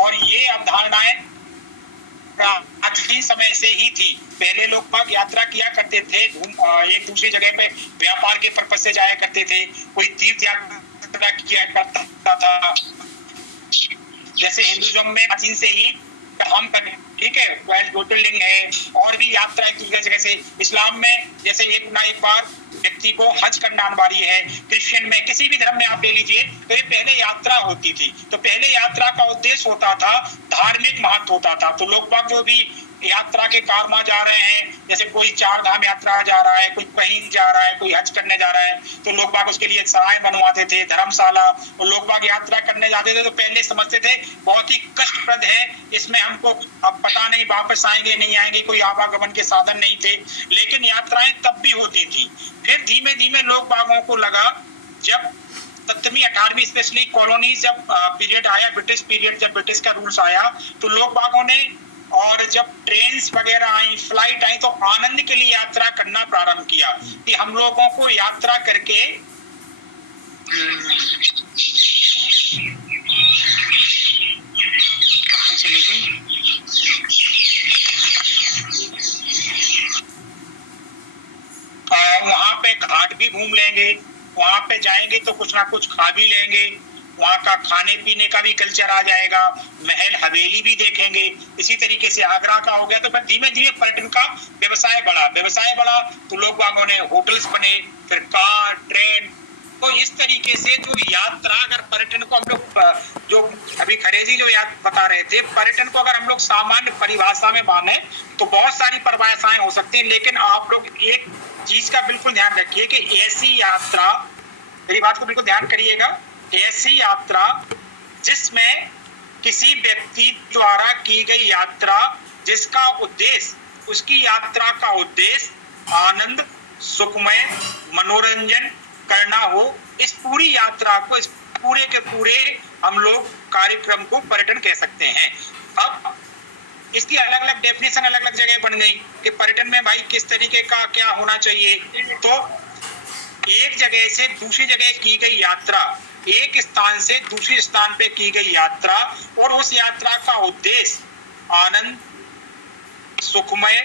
और ये अवधारणाएं प्राचीन समय से ही थी। पहले लोग बाग यात्रा किया करते थे, एक दूसरी जगह पे व्यापार के पर्पज से जाया करते थे, कोई तीर्थ यात्रा किया करता था। जैसे हिंदुइज्म में प्राचीन से ही हम करें, ठीक है, 12 ज्योतिर्लिंग है, और भी यात्राएं की जगह से। इस्लाम में जैसे एक ना एक बार व्यक्ति को हज करना अनिवार्य है। क्रिश्चियन में, किसी भी धर्म में आप ले लीजिए, तो ये पहले यात्रा होती थी। तो पहले यात्रा का उद्देश्य होता था, धार्मिक महत्व होता था। तो लोग बाग जो भी यात्रा के कारमा जा रहे हैं, जैसे कोई 4 धाम यात्रा जा रहा है, कोई कहीं जा रहा है, कोई हज करने जा रहा है, तो लोग बाग उसके लिए सराय बनवाते थे, धर्मशाला। और लोग बाग यात्रा करने जाते थे तो पहले समझते थे बहुत ही कष्टप्रद है, इसमें हमको अब पता नहीं वापस आएंगे नहीं आएंगे, कोई आवागमन के साधन नहीं थे। लेकिन यात्राएं तब भी होती थी। फिर धीमे धीमे लोग बागों को लगा, जब 7वीं 18वीं स्पेशली कॉलोनी जब पीरियड आया, ब्रिटिश पीरियड, जब ब्रिटिश का रूल्स आया, तो लोग बागों ने, और जब ट्रेन वगैरह आई, फ्लाइट आई, तो आनंद के लिए यात्रा करना प्रारंभ किया कि हम लोगों को यात्रा करके वहां पे घाट भी घूम लेंगे, वहां पे जाएंगे तो कुछ ना कुछ खा भी लेंगे, वहां का खाने पीने का भी कल्चर आ जाएगा, महल हवेली भी देखेंगे। इसी तरीके से आगरा का हो गया। तो फिर धीमे धीमे पर्यटन का व्यवसाय बढ़ा तो लोग बागों ने होटल्स बने, फिर कार, ट्रेन। तो इस तरीके से जो यात्रा, अगर पर्यटन को हम लोग, जो अभी खरे जी जो बता रहे थे, पर्यटन को अगर हम लोग सामान्य परिभाषा में माने तो बहुत सारी परिभाषाएं हो सकती हैं। लेकिन आप लोग एक चीज का बिल्कुल ध्यान रखिए कि ऐसी यात्रा, मेरी बात को बिल्कुल ध्यान करिएगा, ऐसी यात्रा जिसमें किसी व्यक्ति द्वारा की गई यात्रा जिसका उद्देश्य, उसकी यात्रा का उद्देश्य आनंद, सुखमय, मनोरंजन करना हो, इस पूरी यात्रा को, इस पूरे के पूरे हम लोग कार्यक्रम को पर्यटन कह सकते हैं। अब इसकी अलग अलग डेफिनेशन अलग अलग जगह बन गई कि पर्यटन में भाई किस तरीके का क्या होना चाहिए। तो एक जगह से दूसरी जगह की गई यात्रा, एक स्थान से दूसरे स्थान पे की गई यात्रा, और उस यात्रा का उद्देश्य आनंद, सुखमय,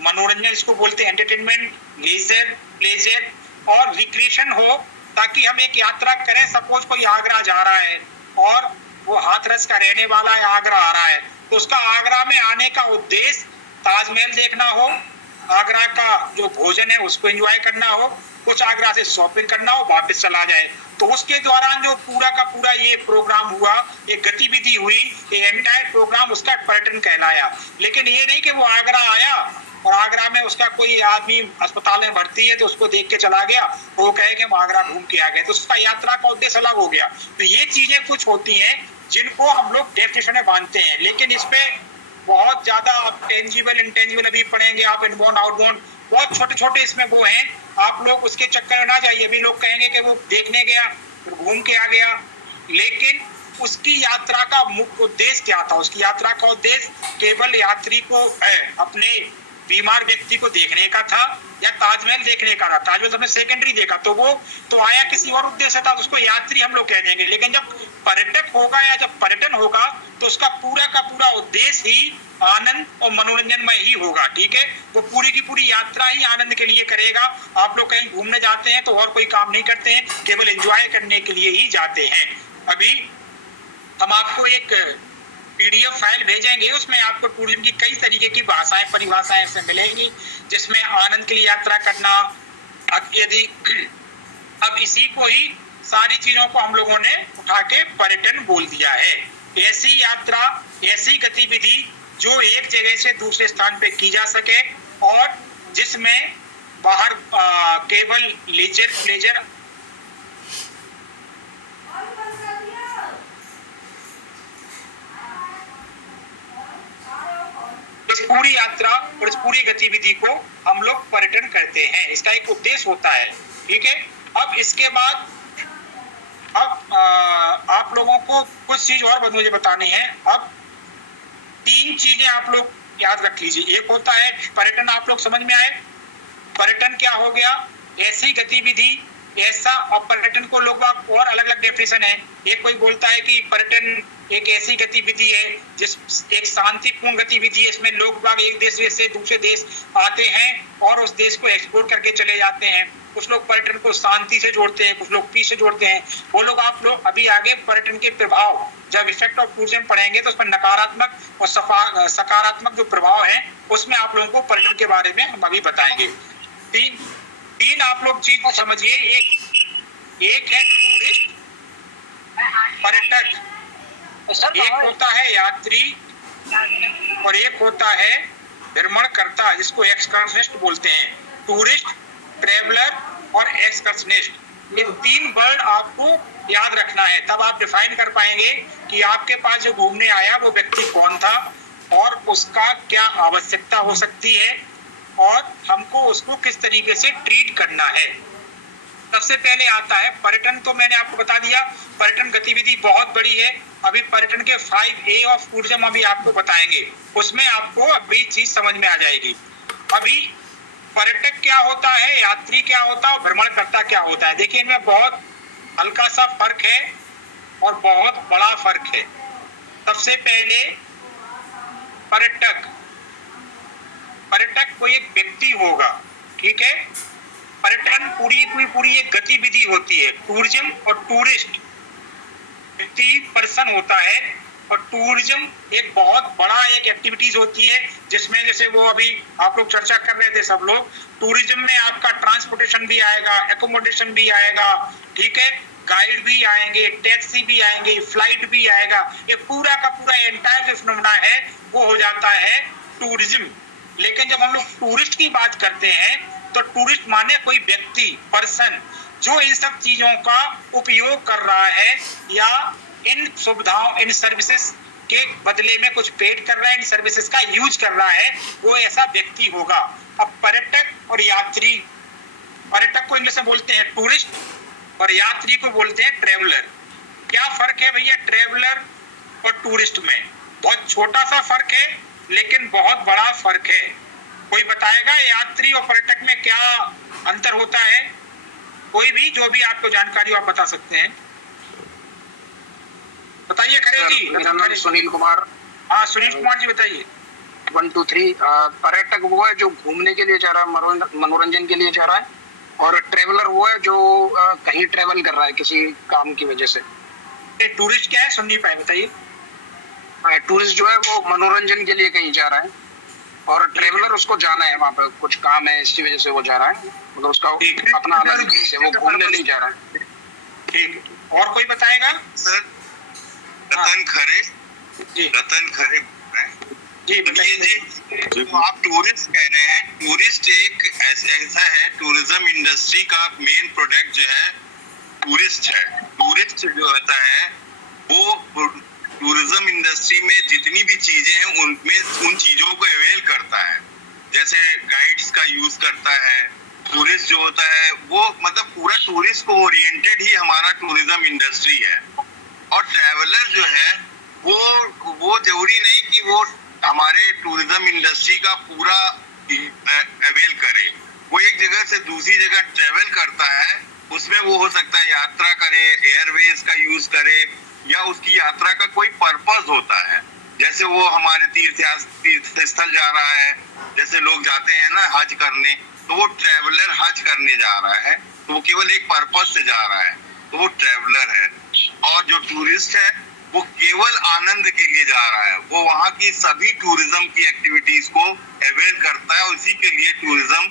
मनोरंजन, इसको बोलते हैं एंटरटेनमेंट, लेजर, प्लेजर और रिक्रिएशन हो, ताकि हम एक यात्रा करें। सपोज कोई आगरा जा रहा है और वो हाथरस का रहने वाला है, आगरा आ रहा है, तो उसका आगरा में आने का उद्देश्य ताजमहल देखना हो, आगरा का जो भोजन है उसको एंजॉय करना हो, कुछ आगरा से शॉपिंग करना हो, वापस चला जाए। तो उसके दौरान जो पूरा का पूरा ये प्रोग्राम हुआ, एक गतिविधि हुई, ये एंटायर प्रोग्राम उसका पर्यटन कहलाया। लेकिन ये नहीं कि वो आगरा आया और आगरा में उसका कोई आदमी अस्पताल में भर्ती है तो उसको देख के चला गया, वो कहे कि हम आगरा घूम के आ गए, तो उसका यात्रा का उद्देश्य अलग हो गया। तो ये चीजें कुछ होती हैं जिनको हम लोग डेफिनेशन में बांधते हैं। लेकिन इस पे बहुत ज्यादा टेंजिबल इंटेंजिबल अभी पढ़ेंगे आप, इनबाउंड आउटबाउंड, बहुत छोटे छोटे इसमें वो हैं, आप लोग उसके चक्कर में ना जाइए। अभी लोग कहेंगे कि वो देखने गया, फिर घूम के आ गया, लेकिन उसकी यात्रा का मुख्य उद्देश्य क्या था? उसकी यात्रा का उद्देश्य केवल यात्री को अपने बीमार व्यक्ति को देखने का था या ताजमहल देखने का था। ताजमहल हमने सेकेंडरी देखा, तो वो तो आया किसी और उद्देश्य था, तो उसको यात्री हम लोग कह देंगे। लेकिन जब पर्यटक होगा या जब पर्यटन होगा तो उसका पूरा का पूरा उद्देश्य ही आनंद और मनोरंजनमय ही होगा। ठीक है, वो पूरी की पूरी यात्रा ही आनंद के लिए करेगा। आप लोग कहीं घूमने जाते हैं तो और कोई काम नहीं करते हैं, केवल एंजॉय करने के लिए ही जाते हैं। अभी हम आपको एक पीडीएफ फाइल भेजेंगे, उसमें आपको टूरिज्म की कई तरीके की भाषाएं, परिभाषाएं ऐसे मिलेंगी, जिसमें आनंद के लिए यात्रा करना, यदि अब इसी को ही सारी चीजों को हम लोगों ने उठा के पर्यटन बोल दिया है। ऐसी यात्रा, ऐसी गतिविधि जो एक जगह से दूसरे स्थान पे की जा सके और जिसमें बाहर केवल लेजर, प्लेजर इस पूरी यात्रा और इस पूरी गतिविधि को हम लोग पर्यटन करते हैं। इसका एक उद्देश्य होता है। ठीक है, अब इसके बाद अब आप लोगों को कुछ चीज और मुझे बतानी है। अब 3 चीजें आप लोग याद रख लीजिए। एक होता है पर्यटन, आप लोग समझ में आए पर्यटन क्या हो गया? ऐसी गतिविधि, ऐसा, और पर्यटन को लोग और अलग अलग डेफिनेशन है। एक कोई बोलता है कि पर्यटन एक ऐसी गतिविधि है जिस एक शांतिपूर्ण गतिविधि है, इसमें लोग बाग एक देश से दूसरे देश आते हैं और उस देश को एक्सप्लोर करके चले जाते हैं। कुछ लोग पर्यटन को शांति से जोड़ते हैं, कुछ लोग पीस से जोड़ते हैं। वो लोग आप लोग अभी आगे पर्यटन के प्रभाव जब इफेक्ट ऑफ टूरिज्म पढ़ेंगे तो उसमें नकारात्मक और सकारात्मक जो प्रभाव है उसमें आप लोगों को पर्यटन के बारे में हम अभी बताएंगे। तीन आप लोग चीज समझिए, एक है टूरिस्ट पर्यटक, एक होता है यात्री और एक होता है भ्रमणकर्ता जिसको एक्सकर्शनिस्ट बोलते हैं। टूरिस्ट, ट्रेवलर और एक्सकर्शनिस्ट, ये 3 वर्ड आपको याद रखना है, तब आप डिफाइन कर पाएंगे कि आपके पास जो घूमने आया वो व्यक्ति कौन था और उसका क्या आवश्यकता हो सकती है और हमको उसको किस तरीके से ट्रीट करना है। सबसे पहले आता है पर्यटन। तो मैंने आपको बता दिया पर्यटन गतिविधि बहुत बड़ी है। अभी पर्यटन के 5A ऑफ टूरिज्म अभी आपको बताएंगे, उसमें आपको अभी चीज समझ में आ जाएगी। अभी पर्यटक क्या होता है, यात्री क्या होता है और भ्रमणकर्ता क्या होता है। देखिए इनमें बहुत हल्का सा फर्क है और बहुत बड़ा फर्क है। सबसे पहले पर्यटक कोई एक व्यक्ति होगा, ठीक है। पर्यटन पूरी एक गतिविधि होती है। टूरिज्म और टूरिस्ट व्यक्ति पर्सन होता है और टूरिज्म एक बहुत बड़ा एक एक्टिविटीज होती है जिसमें जैसे वो अभी आप लोग चर्चा कर रहे थे सब लोग, टूरिज्म में आपका ट्रांसपोर्टेशन भी आएगा, एकोमोडेशन भी आएगा, ठीक है, गाइड भी आएंगे, टैक्सी भी आएंगे, फ्लाइट भी आएगा। ये पूरा का पूरा एंटायर जो फिनोमेना है वो हो जाता है टूरिज्म। लेकिन जब हम लोग टूरिस्ट की बात करते हैं तो टूरिस्ट माने कोई व्यक्ति, पर्सन, जो इन सब चीजों का उपयोग कर रहा है या इन सुविधाओं, इन सर्विसेज के बदले में कुछ पेड कर रहा है, इन सर्विसेज का यूज कर रहा है, वो ऐसा व्यक्ति होगा। अब पर्यटक और यात्री, पर्यटक को इंग्लिश में बोलते हैं टूरिस्ट और यात्री को बोलते हैं ट्रेवलर। क्या फर्क है भैया ट्रेवलर और टूरिस्ट में? बहुत छोटा सा फर्क है लेकिन बहुत बड़ा फर्क है। कोई बताएगा यात्री और पर्यटक में क्या अंतर होता है? कोई भी जो भी आपको जानकारी हो आप बता सकते हैं, बताइए। करेगी सुनील कुमार। हाँ सुनील कुमार जी बताइए। 1 2 3 पर्यटक वो है जो घूमने के लिए जा रहा है, मनोरंजन के लिए जा रहा है, और ट्रेवलर वो है जो कहीं ट्रेवल कर रहा है किसी काम की वजह से। टूरिस्ट क्या है, सुन नहीं पाए, बताइए। टूरिस्ट जो है वो मनोरंजन के लिए कहीं जा रहा है और ट्रेवलर उसको जाना है, वहाँ पे कुछ काम है इसकी वजह से वो जा रहा है, मतलब उसका अपना अलग चीज है, वो घूमने नहीं जा रहा है। ठीक है, और कोई बताएगा? सर रतन खरे जी बताइए जी। तो आप टूरिस्ट कह रहे हैं, टूरिस्ट एक ऐसा है, टूरिज्म इंडस्ट्री का मेन प्रोडक्ट जो है टूरिस्ट है। टूरिस्ट जो होता है वो टूरिज्म इंडस्ट्री में जितनी भी चीजें हैं उनमें उन चीजों को अवेल करता है, जैसे गाइड्स का यूज करता है। टूरिस्ट जो होता है वो मतलब पूरा टूरिस्ट को ओरिएंटेड ही हमारा टूरिज्म इंडस्ट्री है। और ट्रैवलर जो है वो जरूरी नहीं कि वो हमारे टूरिज्म इंडस्ट्री का पूरा अवेल करे, वो एक जगह से दूसरी जगह ट्रेवल करता है, उसमें वो हो सकता है यात्रा करे, एयरवेज का यूज करे, या उसकी यात्रा का कोई पर्पस होता है। जैसे वो हमारे तीर्थ स्थल जा रहा है, जैसे लोग जाते हैं ना हज करने, तो वो ट्रैवलर हज करने जा रहा है, तो वो केवल एक पर्पस से जा रहा है, तो वो ट्रैवलर है। और जो टूरिस्ट है वो केवल आनंद के लिए जा रहा है, वो वहाँ की सभी टूरिज्म की एक्टिविटीज को अवेल करता है, उसी के लिए टूरिज्म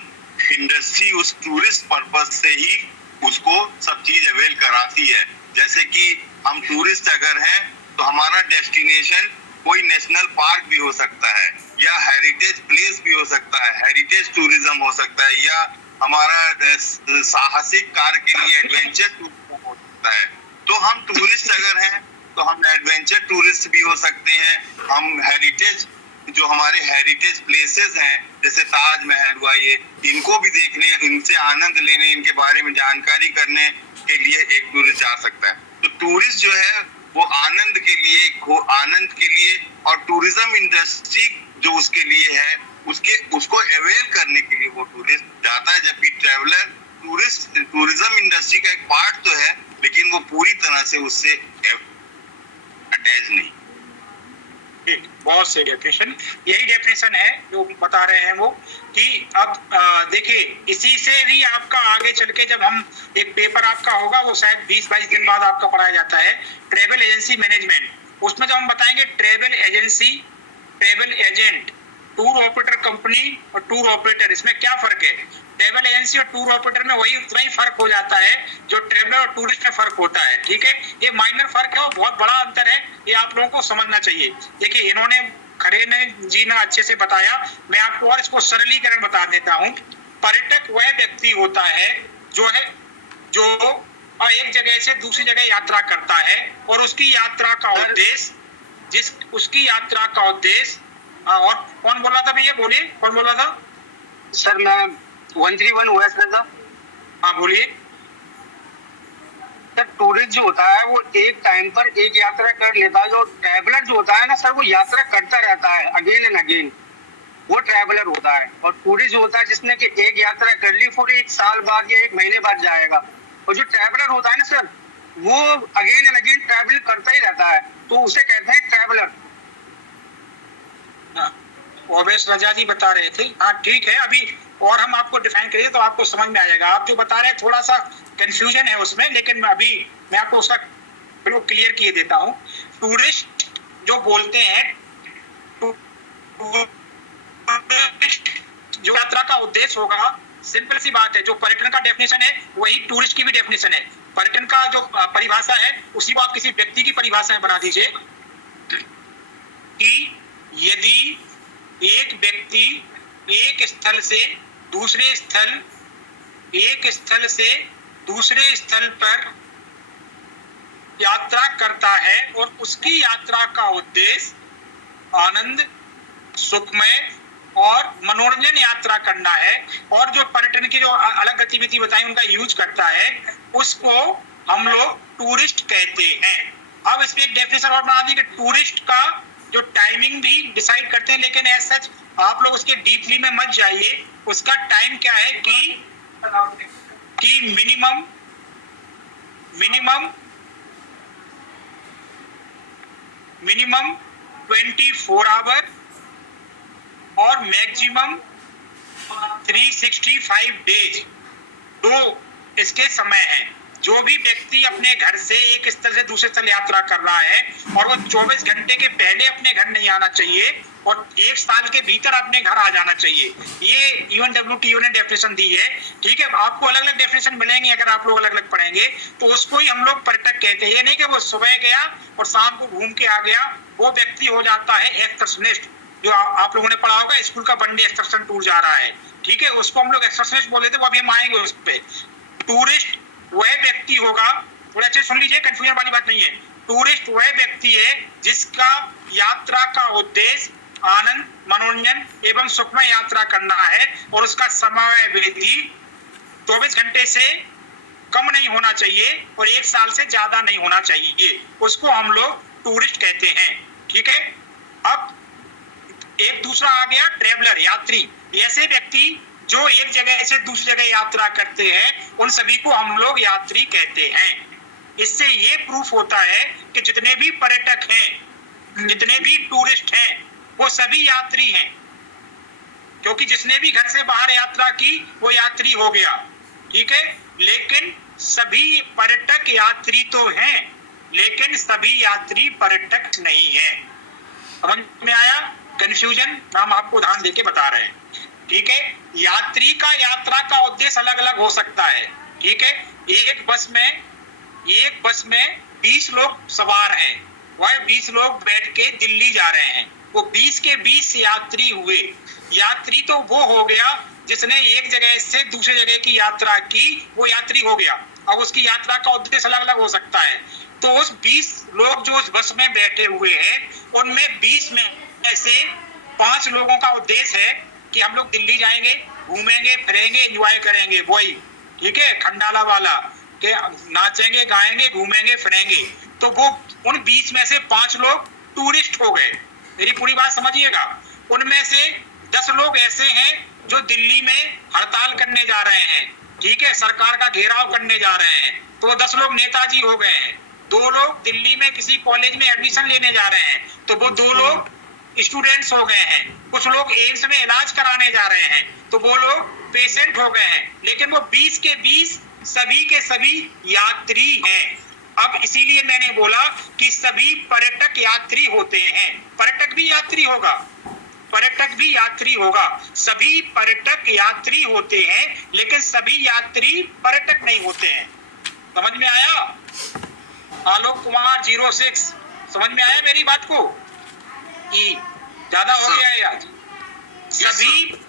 इंडस्ट्री उस टूरिस्ट पर्पस से ही उसको सब चीज अवेल कराती है। जैसे कि हम टूरिस्ट अगर हैं तो हमारा डेस्टिनेशन कोई नेशनल पार्क भी हो सकता है, या हेरिटेज प्लेस भी हो सकता है, हेरिटेज टूरिज्म हो सकता है, या हमारा साहसिक कार्य के लिए एडवेंचर टूरिज्म हो सकता है। तो हम टूरिस्ट अगर हैं तो हम एडवेंचर टूरिस्ट भी हो सकते हैं। हम हेरिटेज जो हमारे हेरिटेज प्लेसेस हैं जैसे ताजमहल हुआ, ये इनको भी देखने, इनसे आनंद लेने, इनके बारे में जानकारी करने के लिए एक टूरिस्ट जा सकता है। तो टूरिस्ट जो है वो आनंद के लिए और टूरिज्म इंडस्ट्री जो उसके लिए है उसको अवेल करने के लिए वो टूरिस्ट जाता है। जबकि ट्रैवलर टूरिज्म इंडस्ट्री का एक पार्ट तो है लेकिन वो पूरी तरह से उससे डेज नहीं। ठीक, बहुत सही डेफिनेशन। यही डेफिनेशन है जो बता रहे हैं वो कि अब देखिए इसी से भी आपका आगे चल के जब हम एक पेपर आपका होगा वो शायद 20-22 दिन बाद आपका पढ़ाया जाता है, ट्रेवल एजेंसी मैनेजमेंट। उसमें जब हम बताएंगे travel agency, travel agent, tour operator company और टूर ऑपरेटर, इसमें क्या फर्क है? ट्रेवल एजेंसी और टूर ऑपरेटर में वही उतना ही फर्क हो जाता है जो ट्रेवलर और टूरिस्ट में फर्क होता है। ठीक है, ये माइनर फर्क है और बहुत बड़ा अंतर है, ये आप लोगों को समझना चाहिए। देखिए इन्होंने खरे ने जी ना अच्छे से बताया, मैं आपको और इसको सरलीकरण बता देता हूँ। पर्यटक वह व्यक्ति होता है जो और एक जगह से दूसरी जगह यात्रा करता है और उसकी यात्रा का उद्देश्य और कौन बोल रहा था भैया, बोलिए कौन बोल रहा था? सर मैं 131 OS में था। हाँ बोलिए। सर टूरिस्ट जो होता है वो एक टाइम पर एक यात्रा कर लेता है, जो ट्रैवलर जो होता है ना सर वो यात्रा करता रहता है अगेन एंड अगेन, वो ट्रैवलर होता है। और टूरिस्ट जो होता है जिसने कि एक यात्रा कर ली फिर 1 साल बाद या 1 महीने बाद जाएगा, और जो ट्रैवलर होता है ना सर वो अगेन एंड अगेन ट्रैवल करता ही रहता है, तो उसे कहते हैं ट्रैवलर। ओवेश रजा जी बता रहे थे। हाँ ठीक है, अभी और हम आपको डिफाइन करेंगे तो आपको समझ में आ जाएगा। आप जो बता रहे हैं थोड़ा सा कंफ्यूजन है उसमें, लेकिन अभी मैं आपको उसका बिल्कुल क्लियर किए देता हूँ। टूरिस्ट जो बोलते हैं, जो यात्रा का उद्देश्य होगा, सिंपल सी बात है, जो पर्यटन का डेफिनेशन है वही टूरिस्ट की भी डेफिनेशन है। पर्यटन का जो परिभाषा है उसी को आप किसी व्यक्ति की परिभाषा में बना दीजिए कि यदि एक व्यक्ति एक स्थल से दूसरे स्थल पर यात्रा करता है और उसकी यात्रा का उद्देश्य आनंद, सुखमय और मनोरंजन यात्रा करना है, और जो पर्यटन की जो अलग गतिविधि बताई उनका यूज करता है, उसको हम लोग टूरिस्ट कहते हैं। अब इसमें एक डेफिनेशन और बना दी कि टूरिस्ट का जो टाइमिंग भी डिसाइड करते हैं, लेकिन एज सच आप लोग उसके डीपली में मत जाइए। उसका टाइम क्या है कि मिनिमम 24 आवर और मैक्सिमम 365 डेज, 2 इसके समय हैं। जो भी व्यक्ति अपने घर से एक स्थल से दूसरे स्थल यात्रा कर रहा है और वो 24 घंटे के पहले अपने घर नहीं आना चाहिए और 1 साल के भीतर अपने घर आ जाना चाहिए, ये UNWTO ने डेफिनेशन दी है। ठीक है, आपको अलग अलग डेफिनेशन मिलेंगी, अगर आप लोग अलग अलग पढ़ेंगे तो उसको ही हम लोग पर्यटक कहते हैं। ये नहीं कि वो सुबह गया और शाम को घूम के आ गया, वो व्यक्ति हो जाता है एक्सकर्शनिस्ट। जो आप लोगों ने पढ़ा होगा स्कूल का वनडे एक्सकर्शन टूर जा रहा है, ठीक है, उसको हम लोग एक्सकर्शनिस्ट बोले थे, वो अभी हम आएंगे उस पे। टूरिस्ट वह व्यक्ति होगा, थोड़ा अच्छे सुन लीजिए, कंफ्यूजन वाली बात नहीं है। टूरिस्ट वह व्यक्ति है जिसका यात्रा का उद्देश्य आनंद, मनोरंजन एवं सुखमय यात्रा करना है और उसका समय विधि 24 घंटे से कम नहीं होना चाहिए और 1 साल से ज्यादा नहीं होना चाहिए, उसको हम लोग टूरिस्ट कहते हैं। ठीक है, अब एक दूसरा आ गया ट्रेवलर, यात्री। ऐसे व्यक्ति जो एक जगह से दूसरी जगह यात्रा करते हैं उन सभी को हम लोग यात्री कहते हैं। इससे ये प्रूफ होता है कि जितने भी पर्यटक हैं, जितने भी टूरिस्ट हैं, वो सभी यात्री हैं, क्योंकि जिसने भी घर से बाहर यात्रा की वो यात्री हो गया। ठीक है, लेकिन सभी पर्यटक यात्री तो हैं, लेकिन सभी यात्री पर्यटक नहीं है। समझ में आया कंफ्यूजन? हम आपको उदाहरण देके बता रहे हैं। ठीक है, यात्री का यात्रा का उद्देश्य अलग अलग हो सकता है। ठीक है, एक बस में 20 लोग सवार हैं, वह 20 लोग बैठ के दिल्ली जा रहे हैं, वो 20 के 20 यात्री हुए। यात्री तो वो हो गया जिसने एक जगह से दूसरे जगह की यात्रा की, वो यात्री हो गया। अब उसकी यात्रा का उद्देश्य अलग अलग हो सकता है। तो उस 20 लोग जो उस बस में बैठे हुए हैं उनमें 20 में से 5 लोगों का उद्देश्य है कि हम लोग दिल्ली जाएंगे, घूमेंगे फिरेंगे, एंजॉय करेंगे, वही। ठीक है, खंडाला वाला के नाचेंगे गाएंगे घूमेंगे फिरेंगे। तो वो उन 20 में से 5 लोग टूरिस्ट हो गए। मेरी पूरी बात समझिएगा। उनमें से 10 लोग ऐसे हैं जो दिल्ली में हड़ताल करने जा रहे हैं, ठीक है, सरकार का घेराव करने जा रहे हैं, तो 10 लोग नेताजी हो गए हैं। 2 लोग दिल्ली में किसी कॉलेज में एडमिशन लेने जा रहे हैं, तो वो 2 लोग स्टूडेंट्स हो गए हैं। कुछ लोग एम्स में इलाज कराने जा रहे हैं, तो वो लोग पेशेंट हो गए हैं, लेकिन वो 20 के 20 सभी के सभी यात्री हैं। अब इसीलिए मैंने बोला कि सभी पर्यटक यात्री होते हैं। पर्यटक भी यात्री होगा, पर्यटक भी यात्री होगा, सभी पर्यटक यात्री होते हैं, लेकिन सभी यात्री पर्यटक नहीं होते हैं। समझ में आया? आलोक कुमार 06, समझ में आया मेरी बात को? कि ज्यादा हो गया है आज? सभी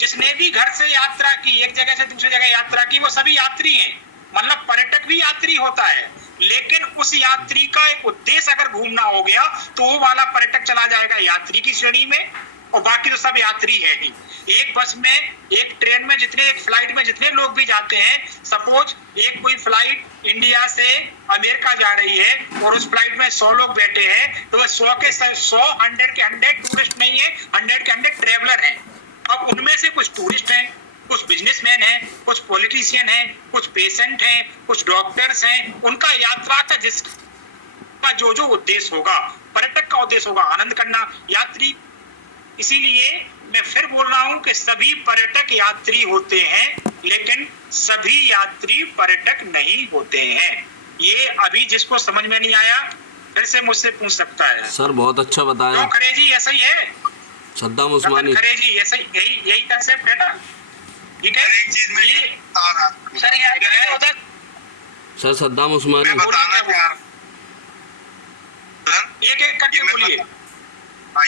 जिसने भी घर से यात्रा की, एक जगह से दूसरी जगह यात्रा की, वो सभी यात्री हैं। मतलब पर्यटक भी यात्री होता है, लेकिन उस यात्री का एक उद्देश्य अगर घूमना हो गया तो वो वाला पर्यटक चला जाएगा यात्री की श्रेणी में, और बाकी तो सब यात्री है ही। एक बस में, एक ट्रेन में जितने, एक फ्लाइट में जितने लोग भी जाते हैं, सपोज एक कोई फ्लाइट इंडिया से अमेरिका जा रही है और उस फ्लाइट में 100 लोग बैठे हैं, तो वह 100 के 100, 100 के 100 टूरिस्ट नहीं है, 100 के 100 ट्रेवलर हैं। अब उनमें से कुछ टूरिस्ट हैं, कुछ बिजनेसमैन हैं, कुछ पॉलिटिशियन हैं, कुछ पेशेंट हैं, कुछ डॉक्टर्स हैं। उनका यात्रा का जिसका जो जो उद्देश्य होगा, पर्यटक का उद्देश्य होगा आनंद करना, यात्री। इसीलिए मैं फिर बोल रहा हूं कि सभी पर्यटक यात्री होते हैं, लेकिन सभी यात्री पर्यटक नहीं होते हैं। ये अभी जिसको समझ में नहीं आया फिर से मुझसे पूछ सकता है। सर बहुत अच्छा बताया। क्यों खरे जी, ऐसा ही है? सद्दाम उस्मानी खरे जी ऐसा यही कंसेप्ट है ना? ठीक है। एक चीज मैं ये बता रहा हूं। सर यार उधर सर सद्दाम उस्मानी मैं बताना चाह रहा सर, एक एक करके बोलिए।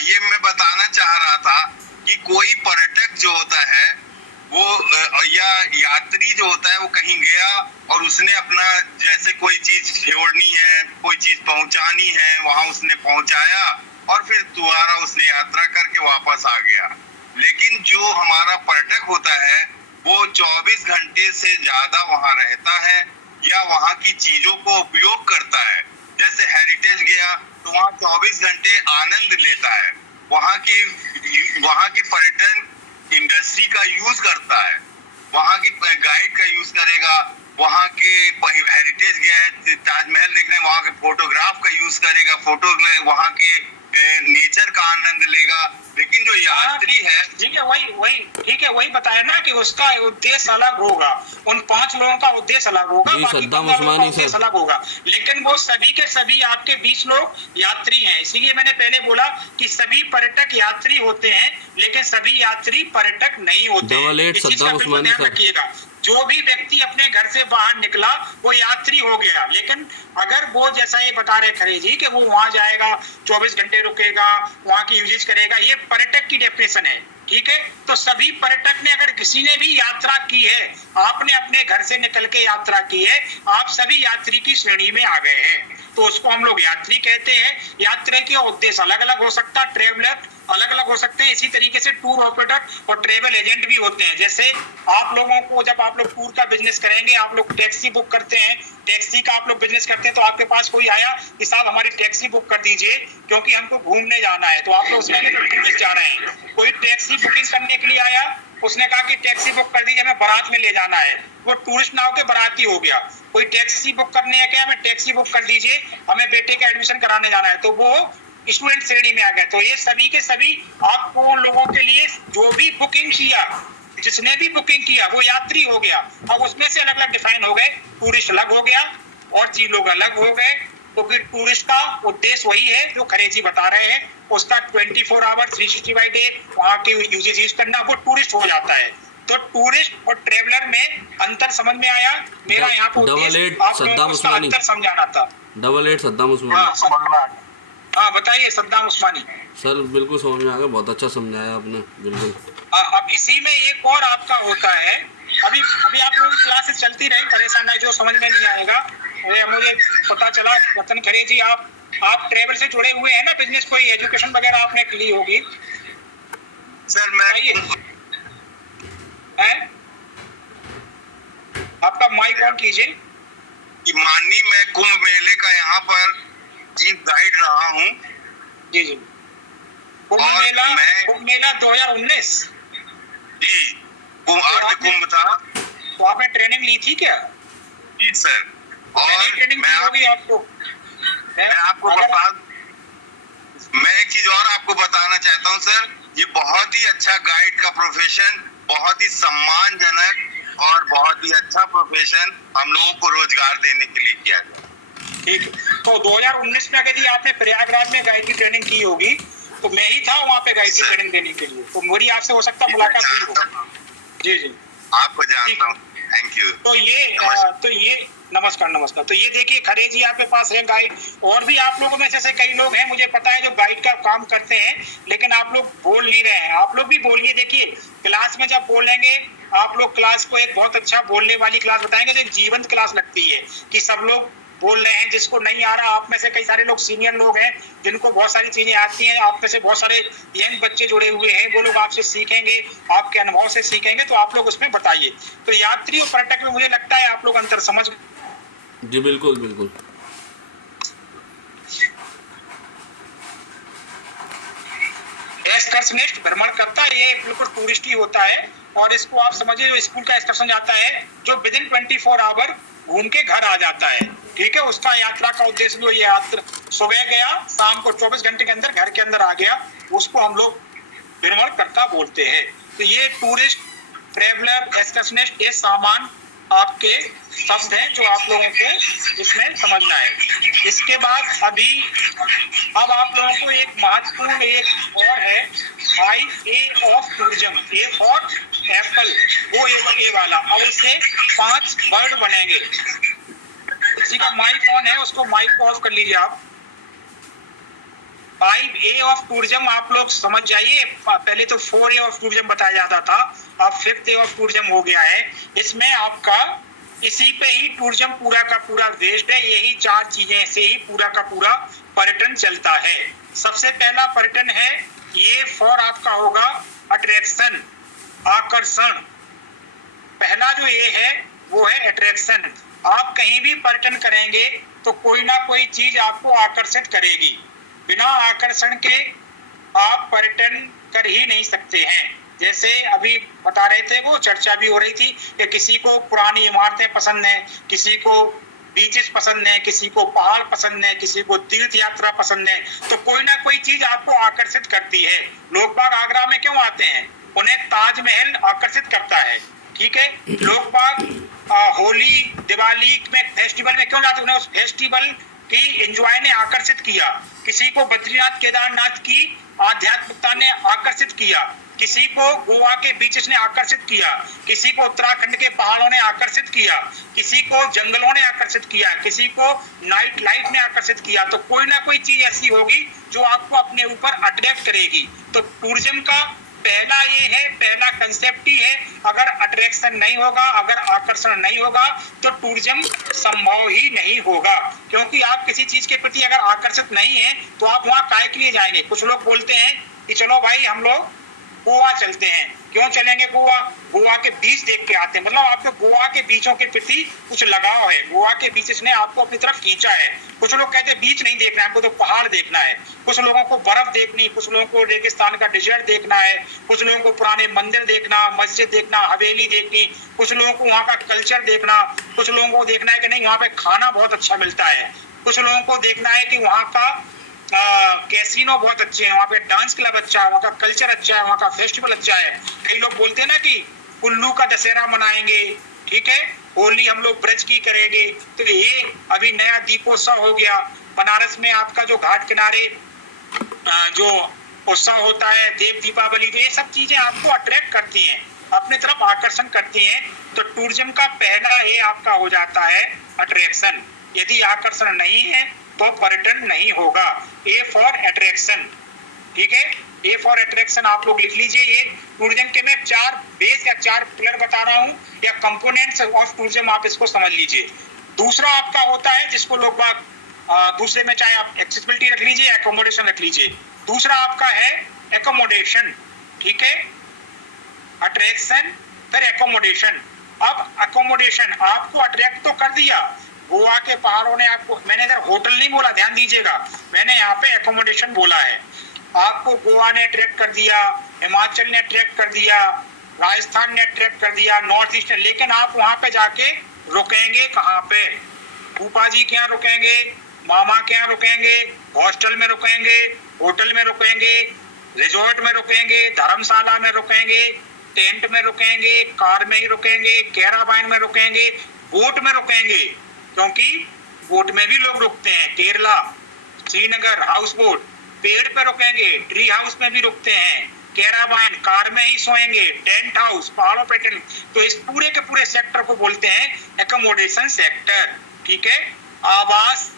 ये मैं बताना चाह रहा था कि कोई पर्यटक जो होता है वो या यात्री जो होता है वो कहीं गया और उसने अपना जैसे कोई चीज छोड़नी है, कोई चीज पहुंचानी है, वहां उसने पहुंचाया और फिर दोबारा उसने यात्रा करके वापस आ गया। लेकिन जो हमारा पर्यटक होता है वो 24 घंटे से ज्यादा वहां रहता है या वहां की चीजों को उपयोग करता है। जैसे हेरिटेज गया तो वहाँ 24 घंटे आनंद लेता है, वहाँ के पर्यटन इंडस्ट्री का यूज करता है, वहाँ की गाइड का यूज करेगा, वहाँ के हेरिटेज गया है ताजमहल देखने, वहाँ के फोटोग्राफ का यूज करेगा, वहाँ के नेचर का आनंद लेगा। लेकिन जो यात्री है, ठीक है, वही बताया ना कि उसका उद्देश्य अलग होगा, उन 5 लोगों का उद्देश्य अलग होगा, जी, बाकी सद्दाम 15 लोगों का उस्मानी उद्देश्य सर। अलग होगा, लेकिन वो सभी के सभी आपके 20 लोग यात्री हैं। इसीलिए मैंने पहले बोला कि सभी पर्यटक यात्री होते हैं, लेकिन सभी यात्री पर्यटक नहीं होते। डबल एट इस चीज का सद्दाम बिल्कुल उस्मानी ध्यान सर। रखिएगा। जो भी व्यक्ति अपने घर से बाहर निकला वो यात्री हो गया, लेकिन अगर वो जैसा ये बता रहे खरे जी कि वो वहां जाएगा, 24 घंटे रुकेगा, वहां की यूजेज करेगा, ये पर्यटक की डेफिनेशन है। ठीक है, तो सभी पर्यटक ने, अगर किसी ने भी यात्रा की है, आपने अपने घर से निकल के यात्रा की है, आप सभी यात्री की श्रेणी में आ गए हैं, तो उसको हम लोग यात्री कहते हैं। यात्रा के उद्देश्य अलग अलग हो सकता है, ट्रेवलर अलग अलग हो सकते हैं। इसी तरीके से टूर ऑपरेटर और ट्रेवल एजेंट भी होते हैं। जैसे आप लोगों को, जब आप लोग टूर का बिजनेस करेंगे, आप लोग टैक्सी बुक करते हैं, टैक्सी का आप लोग बिजनेस करते हैं, तो आपके पास कोई आया कि साहब हमारी टैक्सी बुक कर दीजिए क्योंकि हमको घूमने जाना है, तो आप लोग उसमें टूरिस्ट जा रहे हैं। कोई टैक्सी बुकिंग करने के लिए आया, उसने कहा कि टैक्सी बुक कर दीजिए, हमें बारात में ले जाना है, वो टूरिस्ट ना होकर बाराती हो गया। कोई टैक्सी बुक करने है, क्या हमें टैक्सी बुक कर दीजिए, हमें बेटे का एडमिशन कराने जाना है, तो वो स्टूडेंट श्रेणी में आ गया। तो ये सभी के सभी आपको उन लोगों के लिए जो भी बुकिंग किया, जिसने भी बुकिंग किया वो यात्री हो गया। अब उसमें से अलग अलग डिफाइन हो गए, टूरिस्ट अलग हो गया और चीज लोग अलग हो गए। तो फिर टूरिस्ट का उद्देश्य वही है जो खरे जी बता रहे हैं, उसका 24 आवर 365 डे वहाँ के यूजेज यूज करना, वो टूरिस्ट हो जाता है। तो टूरिस्ट और ट्रेवलर में अंतर समझ में आया? मेरा यहाँ पे उद्देश्य आप लोगों को उसका अंतर समझाना था। 88 सद्दाम उस्मानी। हाँ बताइए सद्दाम उस्मानी सर। बिल्कुल समझ में आ गया, बहुत अच्छा समझाया आपने, बिल्कुल। अब इसी में एक और आपका होता है, अभी आप लोगों की क्लासेस चलती रही, परेशान है, जो समझ में नहीं आएगा मुझे पता चला रतन खरे जी आप ट्रेवल से जुड़े हुए हैं ना, बिजनेस कोई एजुकेशन वगैरह आपने ली होगी सर मैं आपका माइक ऑन कीजिए। माननीय, मैं कुंभ मेले का यहाँ पर चीफ गाइड रहा हूँ। जी जी, कुंभ मेला 2019 जी, कुंभ था। तो आपने ट्रेनिंग ली थी क्या? जी सर। और ट्रेनिंग दी होगी आपको। मैं आपको मैं एक चीज और आपको बताना चाहता हूँ सर, ये बहुत ही अच्छा गाइड का प्रोफेशन, बहुत ही सम्मानजनक और बहुत ही अच्छा प्रोफेशन हम लोगों को रोजगार देने के लिए किया गया। ठीक, तो 2019 में अगर आपने प्रयागराज में गाइड की ट्रेनिंग की होगी तो मैं ही था वहाँ पे गाइड की ट्रेनिंग देने के लिए, तो मेरी आपसे हो सकता है मुलाकात हुई हो। जी जी, आपको जानता हूँ, थैंक यू। तो ये नमस्कार। तो ये देखिए खरे जी आपके पास है गाइड, और भी आप लोगों में से कई लोग हैं मुझे पता है जो गाइड का काम करते हैं, लेकिन आप लोग बोल नहीं रहे हैं। आप लोग भी बोलिए, देखिए क्लास में जब बोलेंगे आप लोग क्लास को एक बहुत अच्छा बोलने वाली क्लास बताएंगे तो एक जीवंत क्लास लगती है कि सब लोग बोल रहे हैं। जिसको नहीं आ रहा, आप में से कई सारे लोग सीनियर लोग हैं जिनको बहुत सारी चीजें आती हैं, आप में से बहुत सारे यंग बच्चे जुड़े हुए हैं, वो लोग आपसे सीखेंगे, आपके अनुभव से सीखेंगे, तो आप लोग उसमें बताइए। तो यात्री और पर्यटक में मुझे लगता है आप लोग अंतर समझ। जी बिल्कुल बिल्कुल। एक्सकर्शनिस्ट भ्रमण करता है, ये बिल्कुल टूरिस्ट ही होता है, और इसको आप समझिए जो स्कूल का एक्सकर्शन जाता है जो विद इन 24 आवर घूम के घर आ जाता है। ठीक है, उसका यात्रा का उद्देश्य जो ये यात्रा सुबह गया शाम को 24 घंटे के अंदर घर के अंदर आ गया, उसको हम लोग भ्रमण करता बोलते हैं। तो ये टूरिस्ट, ट्रेवलर, एक्सकर्शनिस्ट, ये सामान आपके शब्द हैं जो आप लोगों को इसमें समझना है। इसके बाद अब आप लोगों को एक महत्वपूर्ण एक और है, IA of tourism, A for Apple, वो ए वाला। अब इससे 5 वर्ड बनेंगे। किसी का माइक ऑन है उसको माइक को ऑफ कर लीजिए आप। 5A ऑफ टूरिज्म आप लोग समझ जाइए, पहले तो 4A ऑफ टूरिज्म बताया जाता था, अब 5th ऑफ टूरिज्म हो गया है। इसमें आपका इसी पे ही टूरिज्म पूरा का पूरा बेस्ड है, यही 4 चीजें से ही पूरा का पूरा पर्यटन चलता है। सबसे पहला पर्यटन है ये फॉर आपका होगा अट्रैक्शन, आकर्षण। पहला जो ये है वो है अट्रैक्शन। आप कहीं भी पर्यटन करेंगे तो कोई ना कोई चीज आपको आकर्षित करेगी, बिना आकर्षण के आप पर्यटन कर ही नहीं सकते हैं। जैसे अभी बता रहे थे, वो चर्चा भी हो रही थी कि किसी को पुरानी इमारतें पसंद है, किसी को बीचेस पसंद है, किसी को पहाड़ पसंद है, किसी को तीर्थ यात्रा पसंद है, तो कोई ना कोई चीज आपको आकर्षित करती है। लोग बाग आगरा में क्यों आते हैं? उन्हें ताजमहल आकर्षित करता है। ठीक है, लोग बाग होली दिवाली में फेस्टिवल में क्यों जाते हैं? उन्हें उस फेस्टिवल की एंजॉय ने आकर्षित किया। किसी को बद्रीनाथ केदारनाथ की आध्यात्मिकता ने आकर्षित किया, किसी को गोवा के बीचेस ने आकर्षित किया, किसी को उत्तराखंड के पहाड़ों ने आकर्षित किया, किसी को जंगलों ने आकर्षित किया, किसी को नाइट लाइफ ने आकर्षित किया। तो कोई ना कोई चीज ऐसी होगी जो आपको अपने ऊपर अट्रैक्ट करेगी। तो टूरिज्म का पहला ये है, पहला कंसेप्ट ही है, अगर अट्रैक्शन नहीं होगा, अगर आकर्षण नहीं होगा तो टूरिज्म संभव ही नहीं होगा। क्योंकि आप किसी चीज के प्रति अगर आकर्षित नहीं है तो आप वहां काहे के लिए जाएंगे? कुछ लोग बोलते हैं कि चलो भाई हम लोग गोवा चलते हैं। क्यों चलेंगे गोवा? गोवा के बीच देख के आते हैं, मतलब आपको गोवा के बीचों के प्रति कुछ लगाव है, गोवा के बीचेस ने आपको अपनी तरफ खींचा है। कुछ लोग कहते हैं बीच नहीं देखना है हमको, तो पहाड़ देखना है। कुछ लोगों को बर्फ देखनी, कुछ लोगों को रेगिस्तान का डिजर्ट देखना है, कुछ लोगों को पुराने मंदिर देखना, मस्जिद देखना, हवेली देखनी, कुछ लोगों को वहाँ का कल्चर देखना, कुछ लोगों को देखना है कि नहीं वहाँ पे खाना बहुत अच्छा मिलता है, कुछ लोगों को देखना है कि वहाँ का कैसीनो बहुत अच्छे हैं, वहाँ पे डांस क्लब अच्छा है, वहाँ का कल्चर अच्छा है, वहाँ का फेस्टिवल अच्छा है। कई लोग बोलते हैं ना कि कुल्लू का दशहरा मनाएंगे, ठीक है, होली हम लोग ब्रज की करेंगे। तो ये अभी नया दीपोत्सव हो गया बनारस में, आपका जो घाट किनारे जो उत्सव होता है देव दीपावली, तो ये सब चीजें आपको अट्रैक्ट करती हैं, अपनी तरफ आकर्षण करती हैं। तो टूरिज्म का पहला ये आपका हो जाता है अट्रैक्शन। यदि आकर्षण नहीं है तो पर्यटन नहीं होगा। ए फॉर अट्रैक्शन, ठीक है, ए फॉर अट्रैक्शन आप लोग लिख लीजिए। ये टूरिज्म के मैं 4 बेस या 4 पिलर बता रहा हूँ या कंपोनेंट्स ऑफ टूरिज्म, आप इसको समझ लीजिए। दूसरा आपका होता है जिसको लोग बाग दूसरे में चाहे आप एक्सेसिबिलिटी रख लीजिए, एकोमोडेशन रख लीजिए। दूसरा आपका है एकोमोडेशन, ठीक है, अट्रैक्शन फिर एकोमोडेशन। अब एकोमोडेशन आपको अट्रैक्ट तो कर दिया, गोवा के पहाड़ों ने आपको, मैंने इधर होटल नहीं बोला, ध्यान दीजिएगा, मैंने यहाँ पे एकोमोडेशन बोला है। आपको गोवा ने अट्रैक्ट कर दिया, हिमाचल ने अट्रैक्ट कर दिया, राजस्थान ने अट्रैक्ट कर दिया, नॉर्थ ईस्ट ने, लेकिन आप वहां पे जाके रुकेंगे कहाँ पे? भूपा जी के यहाँ रुकेंगे, मामा के यहाँ रुकेंगे, हॉस्टल में रुकेंगे, होटल में रुकेंगे, रिजॉर्ट में रुकेंगे, धर्मशाला में रुकेंगे, टेंट में रुकेंगे, कार में ही रुकेंगे, कैरावान में रुकेंगे, बोट में रुकेंगे, क्योंकि बोट में भी लोग रुकते हैं। केरला, श्रीनगर, हाउस बोट, पेड़ पे रुकेंगे, ट्री हाउस में भी रुकते हैं, कैरावान, कार में ही सोएंगे, टेंट हाउस, पहाड़ों पे टेंट। तो इस पूरे के पूरे सेक्टर को बोलते हैं एकोमोडेशन सेक्टर, ठीक है। आवास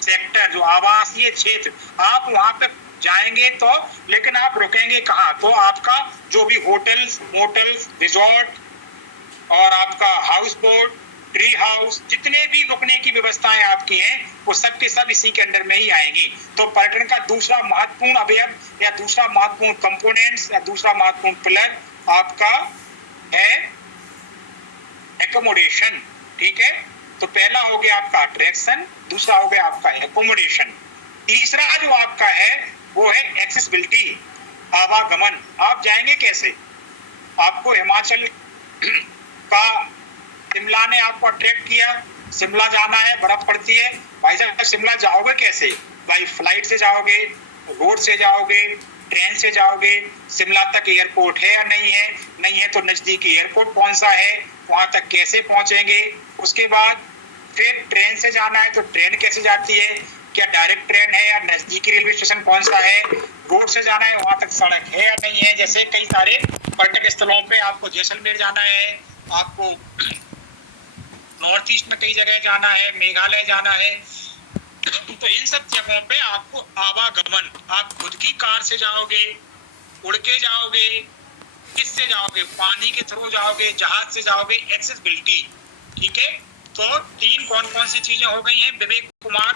सेक्टर, जो आवासीय क्षेत्र, आप वहां पे जाएंगे तो, लेकिन आप रुकेंगे कहाँ? तो आपका जो भी होटल्स, मोटल्स, रिजॉर्ट और आपका हाउस बोट, ट्री हाउस, जितने भी रुकने की व्यवस्थाएं आपकी हैं, वो सब के सब इसी के अंडर में ही आएंगी। तो पर्यटन का दूसरा महत्वपूर्ण अवयव या दूसरा महत्वपूर्ण कंपोनेंट्स या दूसरा महत्वपूर्ण पिलर आपका है एकोमोडेशन, ठीक है। तो पहला हो गया आपका अट्रैक्शन, दूसरा हो गया आपका एकोमोडेशन, तीसरा जो आपका है वो है एक्सेसिबिलिटी, आवागमन। आप जाएंगे कैसे? आपको हिमाचल का, शिमला ने आपको अट्रैक्ट किया, शिमला जाना है, बर्फ पड़ती है, भाई साहब शिमला जाओगे कैसे? भाई फ्लाइट से जाओगे, रोड से जाओगे, ट्रेन से जाओगे, शिमला तक एयरपोर्ट है या नहीं है? नहीं है तो नजदीकी एयरपोर्ट कौन सा है, वहां तक कैसे पहुंचेंगे? उसके बाद फिर ट्रेन से जाना है तो ट्रेन कैसे जाती है, क्या डायरेक्ट ट्रेन है या नजदीकी रेलवे स्टेशन कौन सा है? रोड से जाना है, वहां तक सड़क है या नहीं है? जैसे कई सारे पर्यटक स्थलों पे आपको जैसलमेर जाना है, आपको नॉर्थ ईस्ट में कई जगह जाना है, मेघालय जाना है, तो इन सब जगहों पे आपको आवागमन, आप खुद की कार से जाओगे, उड़ के जाओगे, किससे जाओगे? पानी के थ्रू जाओगे, जहाज से जाओगे, एक्सेसिबिलिटी, ठीक है। तो तीन कौन कौन सी चीजें हो गई हैं? विवेक कुमार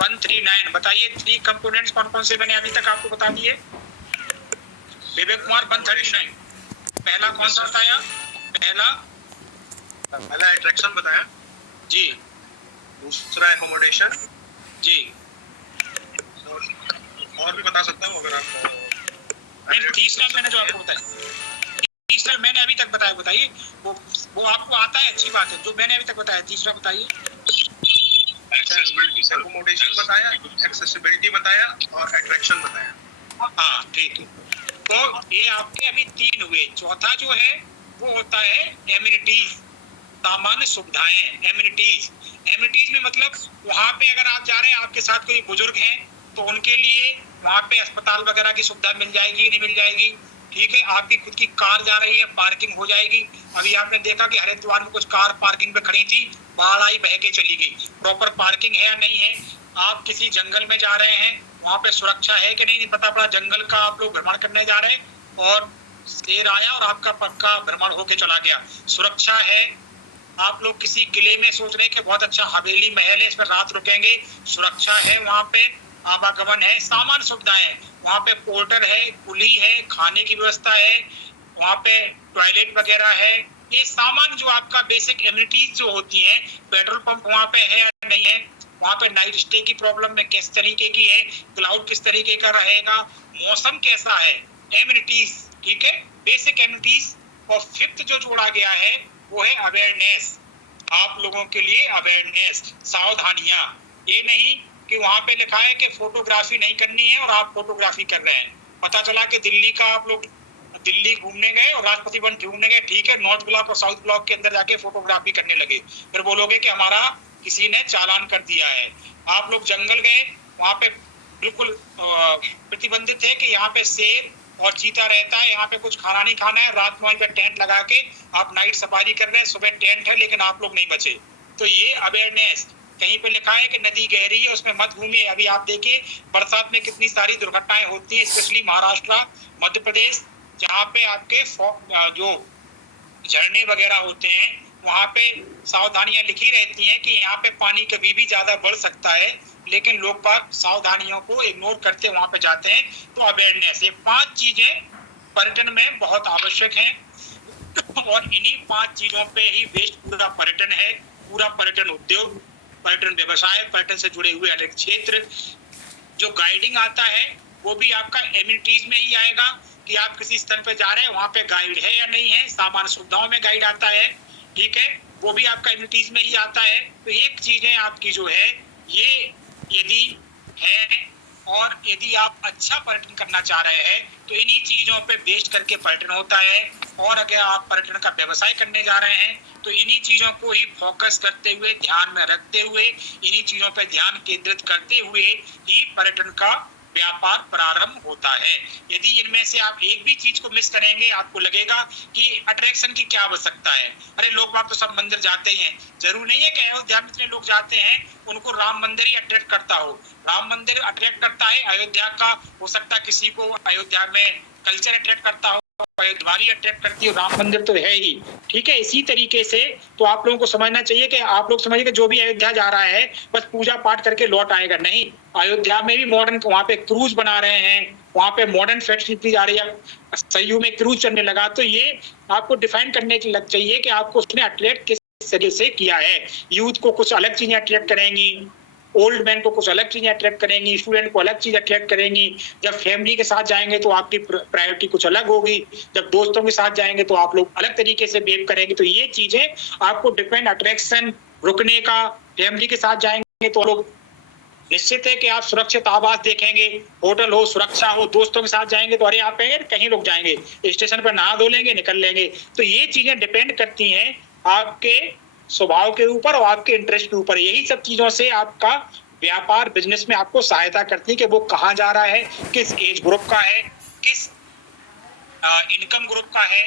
139 बताइए, 3 कंपोनेंट्स कौन कौन से मैंने अभी तक आपको बता दिए? विवेक कुमार 139 पहला कौन सा बताया? पहला अट्रैक्शन बताया जी, दूसरा एकोमोडेशन जी, और भी बता सकता हूँ अगर आप। तीसरा मैंने जो आपको बताया, तीसरा मैंने अभी तक बताया, बताइए वो आपको आता है, अच्छी बात है। जो मैंने अभी तक बताया तीसरा बताइए। एक्सेसिबिलिटी, एकोमोडेशन बताया, एक्सेसिबिलिटी बताया और अट्रैक्शन बताया। हाँ ठीक है, तो ये आपके अभी 3 हुए। चौथा जो है वो होता है एमिनिटीज, सामान्य सुविधाएं। एमिनिटीज में मतलब वहां पे अगर आप जा रहे हैं, आपके साथ कोई बुजुर्ग हैं, तो उनके लिए वहां पे अस्पताल वगैरह की सुविधा मिल जाएगी, नहीं मिल जाएगी, ठीक है। आपकी खुद की कार जा रही है, पार्किंग हो जाएगी। अभी आपने देखा कि हरिद्वार में कुछ कार पार्किंग पे खड़ी थी, बाढ़ आई, बह के चली गई। प्रॉपर पार्किंग है या नहीं है? आप किसी जंगल में जा रहे हैं, वहां पे सुरक्षा है कि नहीं पता पड़ा, जंगल का आप लोग भ्रमण करने जा रहे हैं और शेर आया और आपका पक्का भ्रमण होके चला गया, सुरक्षा है। आप लोग किसी किले में सोच रहे हैं कि बहुत अच्छा हवेली महल है, इसमें रात रुकेंगे, सुरक्षा है, वहां पे आवागमन है, सामान्य सुविधाएं, वहां पे पोर्टर है, कुली है, खाने की व्यवस्था है, वहां पे टॉयलेट वगैरह है। ये सामान्य जो आपका बेसिक एमिनिटीज जो होती हैं, पेट्रोल पंप वहां पे है या नहीं है, वहां पे नाइट स्टे की प्रॉब्लम में किस तरीके की है, क्लाउड किस तरीके का रहेगा, मौसम कैसा है, एमिनिटीज, ठीक है, बेसिक एमिनिटीज। और फिफ्थ जो जोड़ा गया है वो है अवेयरनेस, आप लोगों के लिए अवेयरनेस, सावधानियां। ये नहीं कि वहां पे लिखा है कि फोटोग्राफी नहीं करनी है और आप फोटोग्राफी कर रहे हैं। पता चला कि दिल्ली का आप लोग दिल्ली घूमने गए और राष्ट्रपति वन घूमने गए, ठीक है, नॉर्थ ब्लॉक और साउथ ब्लॉक के अंदर जाके फोटोग्राफी करने लगे, फिर बोलोगे कि हमारा किसी ने चालान कर दिया है। आप लोग जंगल गए, वहां पे बिल्कुल प्रतिबंधित है कि यहाँ पे शेर और चीता रहता है, यहाँ पे कुछ खाना नहीं खाना है, रात में पे टेंट लगा के आप नाइट सफारी कर रहे हैं, सुबह टेंट है लेकिन आप लोग नहीं बचे। तो ये अवेयरनेस। कहीं पे लिखा है कि नदी गहरी है उसमें मत घूमिए। अभी आप देखिए बरसात में कितनी सारी दुर्घटनाएं होती हैं, स्पेशली महाराष्ट्र, मध्य प्रदेश, जहाँ पे आपके जो झरने वगैरह होते हैं वहां पे सावधानियां लिखी रहती हैं कि यहाँ पे पानी कभी भी ज्यादा बढ़ सकता है, लेकिन लोग बाग सावधानियों को इग्नोर करते वहां पे जाते हैं। तो अवेयरनेस, ये 5 चीजें पर्यटन में बहुत आवश्यक हैं और इन्हीं 5 चीजों पे ही बेस्ड पूरा पर्यटन है, पूरा पर्यटन उद्योग, पर्यटन व्यवसाय, पर्यटन से जुड़े हुए अलग क्षेत्र। जो गाइडिंग आता है वो भी आपका एमिनिटीज में ही आएगा कि आप किसी स्थल पे जा रहे हैं, वहां पे गाइड है या नहीं है, सामान्य सुविधाओं में गाइड आता है, ठीक है, वो भी आपका एमिनिटीज में ही आता है। तो एक चीजें आपकी जो है ये यदि है और यदि आप अच्छा पर्यटन करना चाह रहे हैं तो इन्हीं चीजों पे बेस्ड करके पर्यटन होता है। और अगर आप पर्यटन का व्यवसाय करने जा रहे हैं तो इन्हीं चीजों को ही फोकस करते हुए, ध्यान में रखते हुए, इन्हीं चीजों पे ध्यान केंद्रित करते हुए ही पर्यटन का व्यापार प्रारंभ होता है। यदि इनमें से आप एक भी चीज को मिस करेंगे, आपको लगेगा कि अट्रैक्शन की क्या आवश्यकता है। अरे लोग बाग तो सब मंदिर जाते ही हैं, जरूर नहीं है कि अयोध्या में इतने लोग जाते हैं उनको राम मंदिर ही अट्रैक्ट करता हो। राम मंदिर अट्रैक्ट करता है, अयोध्या का हो सकता है किसी को अयोध्या में कल्चर अट्रैक्ट करता हो, दिवाली अट्रैक्ट करती है, राम मंदिर तो है ही। ठीक है, इसी तरीके से तो आप लोगों को समझना चाहिए कि आप लोग समझिए कि जो भी अयोध्या जा रहा है बस पूजा पाठ करके लौट आएगा, नहीं। अयोध्या में भी मॉडर्न, वहां पे क्रूज बना रहे हैं, वहां पे मॉडर्न फैसिलिटी जा रही है, सरयू में क्रूज चलने लगा। तो ये आपको डिफाइन करने की लग चाहिए कि आपको उसने अट्रैक्ट किस तरीके से किया है। यूथ को कुछ अलग चीजें अट्रैक्ट करेंगी, ओल्ड मैन को कुछ अलग चीजें अट्रैक्ट करेंगी, स्टूडेंट को अलग चीज अट्रैक्ट करेंगी। जब फैमिली के साथ जाएंगे तो आपकी प्रायोरिटी कुछ अलग होगी, जब दोस्तों के साथ जाएंगे तो आप लोग अलग तरीके से बिहेव करेंगे। तो ये चीजें आपको डिपेंड, अट्रैक्शन, रुकने का, फैमिली के साथ जाएंगे तो लोग निश्चित है कि आप सुरक्षित आवास देखेंगे, होटल हो, सुरक्षा हो। दोस्तों के साथ जाएंगे तो अरे आप कहीं लोग जाएंगे, स्टेशन पर नहा धो लेंगे, निकल लेंगे। तो ये चीजें डिपेंड करती हैं आपके स्वभाव के ऊपर और आपके इंटरेस्ट के ऊपर। यही सब चीजों से आपका व्यापार, बिजनेस में आपको सहायता करती है कि वो कहाँ जा रहा है, किस एज ग्रुप का है, किस इनकम ग्रुप का है,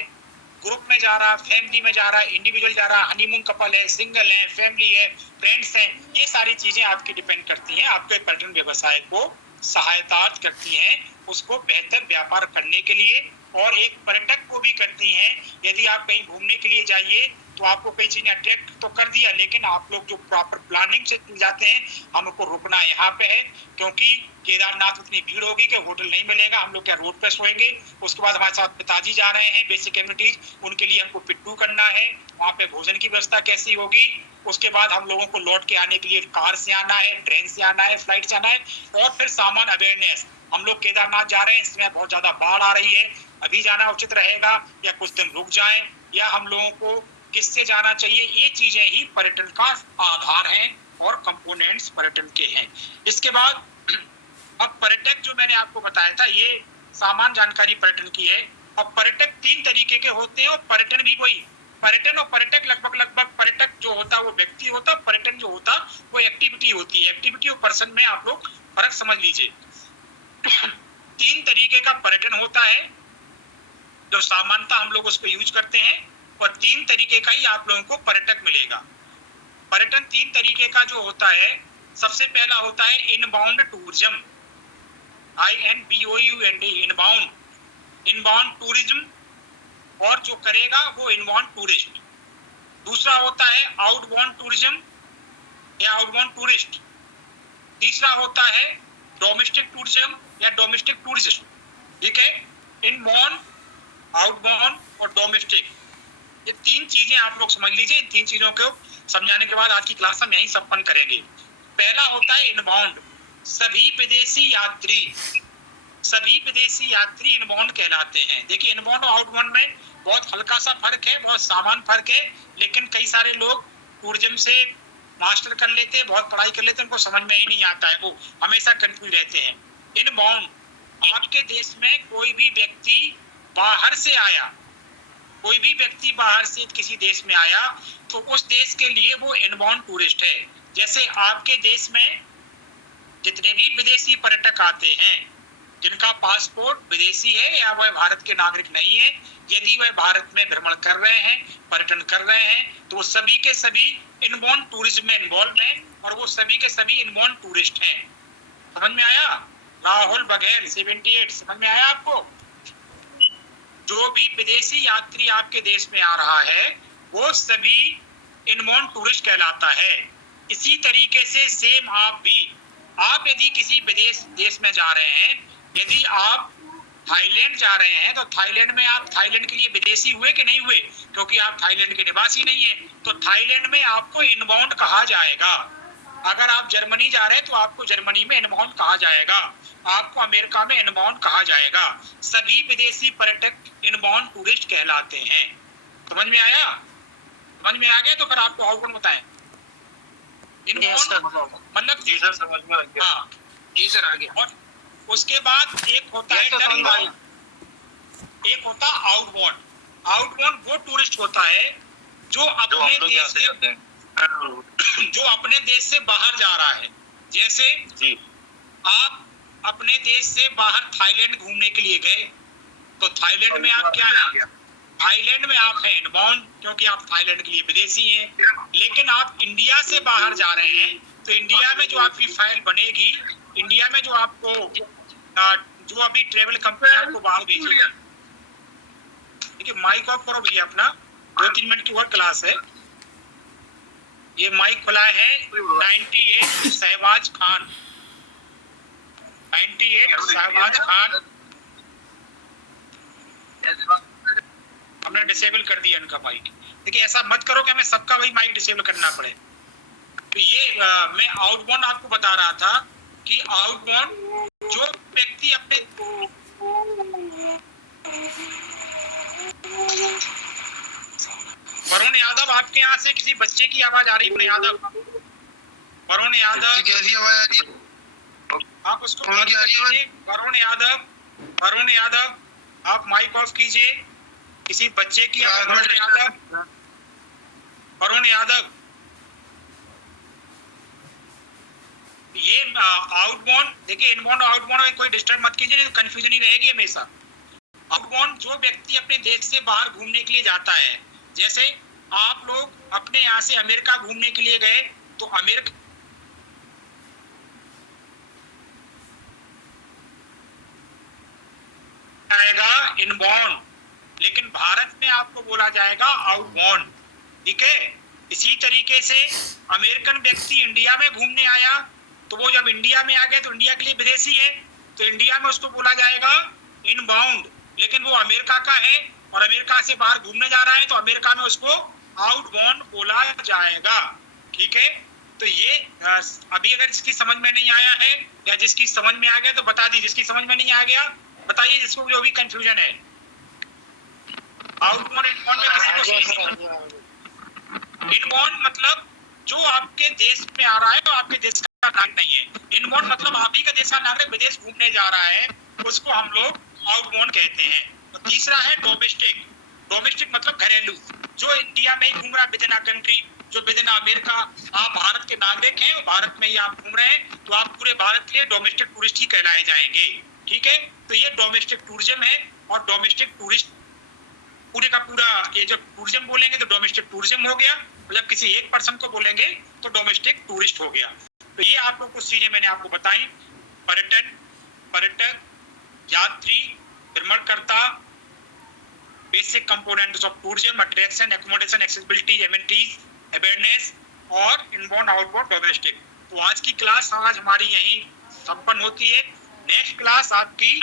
ग्रुप में जा रहा, फैमिली में जा रहा, इंडिविजुअल जा रहा, हनीमून कपल है, सिंगल है, फैमिली है, फ्रेंड्स हैं। ये सारी चीजें आपकी डिपेंड करती हैं, आपके पर्यटन व्यवसाय को सहायता करती हैं उसको बेहतर व्यापार करने के लिए, और एक पर्यटक को भी करती हैं। यदि आप कहीं घूमने के लिए जाइए तो आपको कई चीजें अट्रैक्ट तो कर दिया, लेकिन आप लोग जो प्रॉपर प्लानिंग से जाते हैं, हमको रुकना यहाँ पे है क्योंकि केदारनाथ इतनी भीड़ होगी कि होटल नहीं मिलेगा, हम लोग क्या रोड पे सोएंगे। उसके बाद हमारे साथ पिताजी जा रहे हैं, बेसिक एमिनिटीज, उनके लिए हमको पिट्टू करना है, वहाँ पे भोजन की व्यवस्था कैसी होगी। उसके बाद हम लोगों को लौट के आने के लिए कार से आना है, ट्रेन से आना है, फ्लाइट से आना है। और फिर सामान अवेयरनेस, हम लोग केदारनाथ जा रहे हैं, इसमें बहुत ज्यादा बाढ़ आ रही है, अभी जाना उचित रहेगा या कुछ दिन रुक जाएं, या हम लोगों को किससे जाना चाहिए। ये चीजें ही पर्यटन का आधार हैं और कंपोनेंट्स पर्यटन के हैं। इसके बाद अब पर्यटक जो मैंने आपको बताया था, ये सामान्य जानकारी पर्यटन की है। अब पर्यटक 3 तरीके के होते हैं और पर्यटन भी वही। पर्यटन और पर्यटक लगभग पर्यटक जो होता है वो व्यक्ति होता, पर्यटन जो होता वो एक्टिविटी होती है। एक्टिविटी और पर्सन में आप लोग फर्क समझ लीजिए। 3 तरीके का पर्यटन होता है जो सामान्यतः हम लोग उसको यूज करते हैं, और 3 तरीके का ही आप लोगों को पर्यटक मिलेगा। पर्यटन 3 तरीके का जो होता है, सबसे पहला होता है inbound tourism, INBOUND, inbound tourism, और जो करेगा वो इनबाउंड टूरिस्ट। दूसरा होता है आउटबाउंड टूरिज्म या आउटबाउंड टूरिस्ट। तीसरा होता है डोमेस्टिक टूरिज्म या डोमेस्टिक टूरिस्ट। ठीक है, इनबाउंड, आउटबाउंड और डोमेस्टिक, ये 3 चीजें आप लोग समझ लीजिए। इन 3 चीजों को समझाने के बाद आज की क्लास हम यहीं संपन्न करेंगे। पहला होता है इनबाउंड, सभी विदेशी यात्री इनबाउंड कहलाते हैं। देखिए, इनबाउंड और आउटबाउंड में बहुत हल्का सा फर्क है, बहुत सामान्य फर्क है, लेकिन कई सारे लोग टूरिज्म से मास्टर कर लेते हैं, बहुत पढ़ाई कर लेते हैं, उनको समझ में ही नहीं आता है, वो हमेशा कंफ्यूज रहते हैं। इनबाउंड, आपके देश में कोई भी व्यक्ति बाहर से आया, कोई भी व्यक्ति बाहर से किसी देश में आया तो उस देश के लिए वो इनबाउंड टूरिस्ट है। जैसे आपके देश में जितने भी विदेशी पर्यटक आते हैं जिनका पासपोर्ट विदेशी है या वह भारत के नागरिक नहीं है, यदि वह भारत में भ्रमण कर रहे हैं, पर्यटन कर रहे हैं, तो वो सभी के सभी इनबाउंड टूरिज्म में इन्वॉल्व हैं और वो सभी के सभी इनबाउंड टूरिस्ट हैं। समझ में आया? राहुल बघेल 78, समझ में आया आपको? जो भी विदेशी यात्री आपके देश में आ रहा है वो सभी इनबाउंड टूरिस्ट कहलाता है। इसी तरीके से सेम आप भी, आप यदि किसी विदेश देश में जा रहे हैं, यदि आप थाईलैंड जा रहे हैं तो थाईलैंड में आप थाईलैंड के लिए विदेशी हुए कि नहीं हुए? क्योंकि आप थाईलैंड के निवासी नहीं है, तो थाईलैंड में आपको इनबाउंड कहा जाएगा। अगर आप जर्मनी जा रहे हैं तो आपको जर्मनी में इनबाउंड कहा जाएगा, आपको अमेरिका में इनबाउंड कहा जाएगा। सभी विदेशी पर्यटक इनबाउंड टूरिस्ट कहलाते हैं। समझ में आया? समझ में आ गया तो फिर आपको आउटबाउंड बताएं। इनबाउंड मतलब जी सर समझ में आ गया। हाँ, जी सर आगे। और उसके बाद एक होता है टर्न, एक होता है आउटबाउंड। आउटबाउंड वो टूरिस्ट होता है जो अपने देश से जो अपने देश से बाहर जा रहा है। जैसे जी आप अपने देश से बाहर थाईलैंड घूमने के लिए गए, तो थाईलैंड में आप क्या है, थाईलैंड में आप हैं इनबाउंड, क्योंकि आप थाईलैंड के लिए विदेशी हैं। लेकिन आप इंडिया से बाहर जा रहे हैं, तो इंडिया में जो आपकी फाइल बनेगी, इंडिया में जो आपको जो अभी ट्रेवल कंपनी आपको बाहर भेजेगी, देखिए माइक ऑफ करो भैया अपना, 2-3 मिनट की और क्लास है। ये माइक खुला है 98 शहबाज खान, 98 शहबाज खान, हमने डिसेबल कर दिया इनका माइक। देखिए ऐसा मत करो कि हमें सबका वही माइक डिसेबल करना पड़े। तो ये मैं आउटबाउंड आपको बता रहा था कि आउटबाउंड जो व्यक्ति अपने वरुण यादव, आपके यहाँ से किसी बच्चे की आवाज आ रही है? वरुण यादव, वरुण यादव कैसी आवाज आ रही है? आप उसको बंद कीजिए। वरुण यादव, वरुण यादव आप माइक ऑफ कीजिए। किसी बच्चे की आवाज, वरुण यादव, वरुण यादव। ये आउटबाउंड, देखिए इनबाउंड और आउटबाउंड में कोई डिस्टर्ब मत कीजिए, नहीं तो कंफ्यूजन ही रहेगी हमेशा। आउटबाउंड जो व्यक्ति अपने देश से बाहर घूमने के लिए जाता है, जैसे आप लोग अपने यहाँ से अमेरिका घूमने के लिए गए, तो अमेरिका आएगा इनबाउंड, लेकिन भारत में आपको बोला जाएगा आउटबाउंड। ठीक है, इसी तरीके से अमेरिकन व्यक्ति इंडिया में घूमने आया, तो वो जब इंडिया में आ गया तो इंडिया के लिए विदेशी है, तो इंडिया में उसको बोला जाएगा इनबाउंड। लेकिन वो अमेरिका का है और अमेरिका से बाहर घूमने जा रहा है, तो अमेरिका में उसको आउटबाउंड बोला जाएगा। ठीक है, तो ये अभी अगर जिसकी समझ में नहीं आया है या जिसकी समझ में आ गया तो बता दी, जिसकी समझ में नहीं आ गया बताइए, जिसको जो भी कंफ्यूजन है। आउटबाउंड इनबाउंड में किसी को इनबाउंड मतलब जो आपके देश में आ रहा है और आपके देश का नागरिक नहीं है। इनबाउंड मतलब आप ही का देश का नागरिक विदेश घूमने जा रहा है, उसको हम लोग आउटबाउंड कहते हैं। और तीसरा है डोमेस्टिक। डोमेस्टिक मतलब घरेलू, जो इंडिया में ही घूम रहा है विद इन अ कंट्री, जो विद इन अमेरिका। आप भारत के नागरिक हैं और भारत में ही आप घूम रहे हैं, तो आप पूरे भारत के लिए डोमेस्टिक टूरिस्ट ही कहलाए जाएंगे। ठीक है, तो ये डोमेस्टिक टूरिज्म है। और डोमेस्टिक टूरिस्ट पूरे का पूरा, ये जब टूरिज्म बोलेंगे तो डोमेस्टिक टूरिज्म हो गया, और जब किसी एक पर्सन को बोलेंगे तो डोमेस्टिक टूरिस्ट हो गया। तो ये आप लोग कुछ चीजें मैंने आपको बताई। पर्यटन, पर्यटक, यात्री, भ्रमणकर्ता, basic components of tourism, attraction, accommodation, accessibility, amenities, awareness और इनबाउंड आउटबाउंड डोमेस्टिक। तो आज की क्लास आज हमारी यहीं संपन्न होती है। नेक्स्ट क्लास आपकी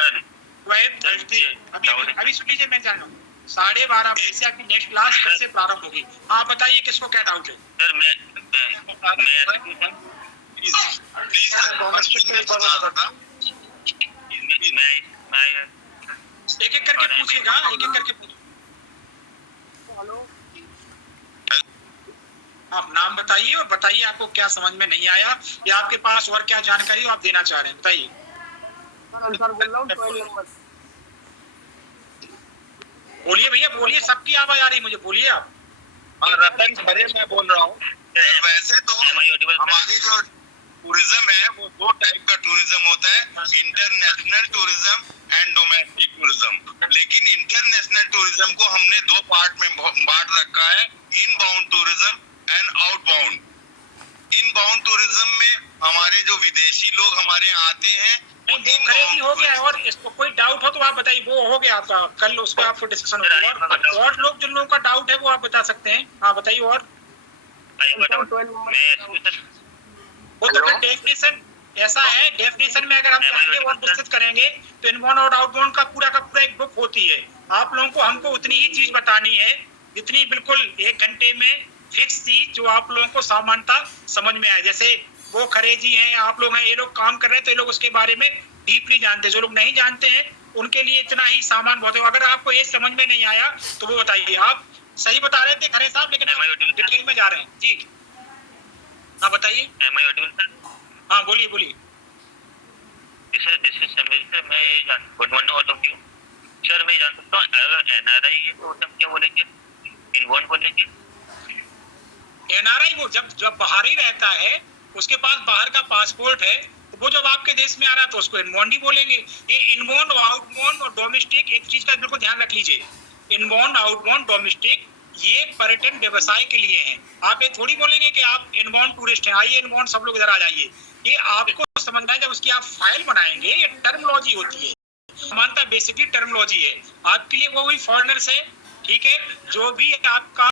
12:30, अभी सुन लीजिए, मैं जान रहा हूँ 12:30 बजे से आपकी नेक्स्ट क्लास फिर से प्रारंभ होगी। आप बताइए किसको क्या डाउट है? सर एक एक करके पूछिएगा, एक एक करके पूछिए। आप नाम बताइए और बताइए आपको क्या समझ में नहीं आया या आपके पास और क्या जानकारी आप देना चाह रहे हैं, बताइए। बोलिए भैया, बोलिए, सबकी आवाज आ रही है मुझे, बोलिए आप। रतन खरे मैं बोल रहा हूँ। वैसे तो हमारी जो टूरिज्म है वो दो टाइप का टूरिज्म होता है, international tourism and domestic tourism. लेकिन इंटरनेशनल टूरिज्म को हमने दो पार्ट में बांट रखा है, inbound tourism and outbound. Inbound tourism में हमारे जो विदेशी लोग हमारे यहाँ आते हैं वो खरीदी हो गया है। और इसको कोई डाउट हो तो आप बताइए, वो हो गया आपका, कल उस पर आपको डिस्कशन होगा। और लोग जिन लोगों का डाउट है वो आप बता सकते हैं। हाँ बताइए। और वो तो फिर डेफिनेशन ऐसा है, डेफिनेशन में अगर हम जाएंगे और विस्तृत करेंगे तो इनबाउंड और आउटबाउंड का पूरा एक बुक होती है। आप लोगों को हमको उतनी ही चीज बतानी है जितनी बिल्कुल 1 घंटे में फिक्स चीज जो आप लोगों को सामान्यता समझ में आए। जैसे वो खरे जी हैं, आप लोग हैं, ये लोग काम कर रहे हैं तो ये लोग उसके बारे में डीपली जानते हैं। जो लोग नहीं जानते हैं उनके लिए इतना ही सामान बहुत है। अगर आपको ये समझ में नहीं आया तो वो बताइए। आप सही बता रहे थे खरे साहब, लेकिन डिटेल में जा रहे हैं जी। हाँ बताइए। Am I audible sir? हाँ बोलिए बोलिए। Sir this is Sameer sir, मैं ये जान good morning all of you sir. मैं जान सकता हूँ अगर एनआरआई है तो हम क्या बोलेंगे, इनबॉर्न बोलेंगे? एनआरआई वो जब बाहर ही रहता है, उसके पास बाहर का पासपोर्ट है, तो वो जब आपके देश में आ रहा है तो उसको इनबॉर्न ही बोलेंगे। ये इनबॉर्न, आउटबॉर्न और डोमेस्टिक, एक चीज का बिल्कुल ध्यान रख लीजिए। इनबॉर्न, आउटबॉर्न, डोमेस्टिक ये पर्यटन व्यवसाय के लिए हैं। आप ये थोड़ी बोलेंगे कि आप इनबॉर्न टूरिस्ट हैं, आइए इनबॉर्न सब लोग इधर आ जाइए। ये आपको समझना है, जब उसकी आप फाइल बनाएंगे, ये टर्मोलॉजी होती है, मानता बेसिकली टर्मोलॉजी है। आपके लिए वो भी फॉरेनर्स है, ठीक है, जो भी आपका